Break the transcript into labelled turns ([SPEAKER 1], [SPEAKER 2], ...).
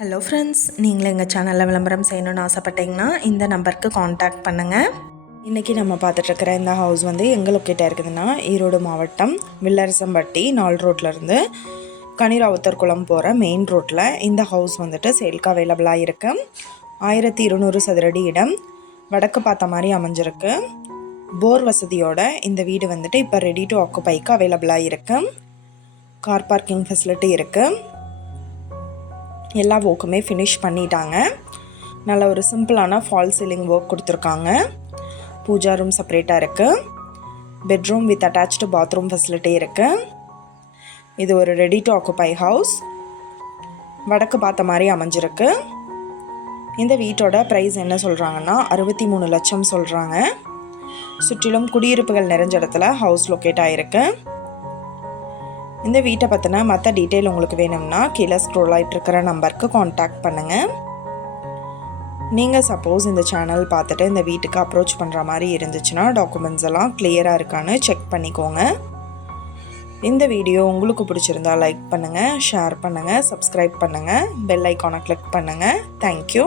[SPEAKER 1] Hello friends நீங்களும் எங்கள் சேனலில் விளம்பரம் செய்யணும்னு ஆசைப்பட்டீங்கன்னா இந்த நம்பருக்கு காண்டாக்ட் பண்ணுங்கள் இன்றைக்கி நம்ம பார்த்துட்ருக்கிற இந்த ஹவுஸ் வந்து எங்கே லொக்கேட்டாக இருக்குதுன்னா ஈரோடு மாவட்டம் வில்லரசம்பட்டி நால் ரோட்லேருந்து கனிராவுத்தர் குளம் போகிற மெயின் ரோட்டில் இந்த ஹவுஸ் வந்துட்டு சேல்க்கு அவைலபிளாக இருக்குது ஆயிரத்தி இருநூறு சதுரடி இடம் வடக்கு பார்த்த மாதிரி அமைஞ்சிருக்கு. போர் வசதியோட இந்த வீடு வந்துட்டு இப்போ ரெடி டு ஆக்குபைக்கு அவைலபிளாக இருக்குது கார் பார்க்கிங் ஃபெசிலிட்டி இருக்குது எல்லா ஒர்க்குமே ஃபினிஷ் பண்ணிட்டாங்க. நல்ல ஒரு சிம்பிளான ஃபால் சீலிங் ஒர்க் கொடுத்துருக்காங்க. பூஜா ரூம் செப்பரேட்டாக இருக்குது bedroom with attached bathroom facility இருக்குது இது ஒரு ரெடி டு ஆக்குபை ஹவுஸ் வடக்கு பார்த்த மாதிரி அமைஞ்சிருக்கு. இந்த வீட்டோட ப்ரைஸ் என்ன சொல்கிறாங்கன்னா அறுபத்தி மூணு லட்சம் சொல்கிறாங்க சுற்றிலும் குடியிருப்புகள் நிறைஞ்ச இடத்துல ஹவுஸ் லொக்கேட் ஆகிருக்கு இந்த வீட்டை பற்றின மற்ற டீட்டெயில் உங்களுக்கு வேணும்னா கீழே ஸ்க்ரோல் ஆகிட்டு இருக்கிற நம்பருக்கு காண்டாக்ட் பண்ணுங்கள் நீங்கள் சப்போஸ் இந்த சேனல் பார்த்துட்டு இந்த வீட்டுக்கு அப்ரோச் பண்ணுற மாதிரி இருந்துச்சுன்னா டாக்குமெண்ட்ஸ் எல்லாம் கிளியராக இருக்கான்னு செக் பண்ணிக்கோங்க. இந்த வீடியோ உங்களுக்கு பிடிச்சிருந்தா லைக் பண்ணுங்கள் ஷேர் பண்ணுங்கள் சப்ஸ்கிரைப் பண்ணுங்கள் பெல் ஐக்கானை கிளிக் பண்ணுங்கள் தேங்க்யூ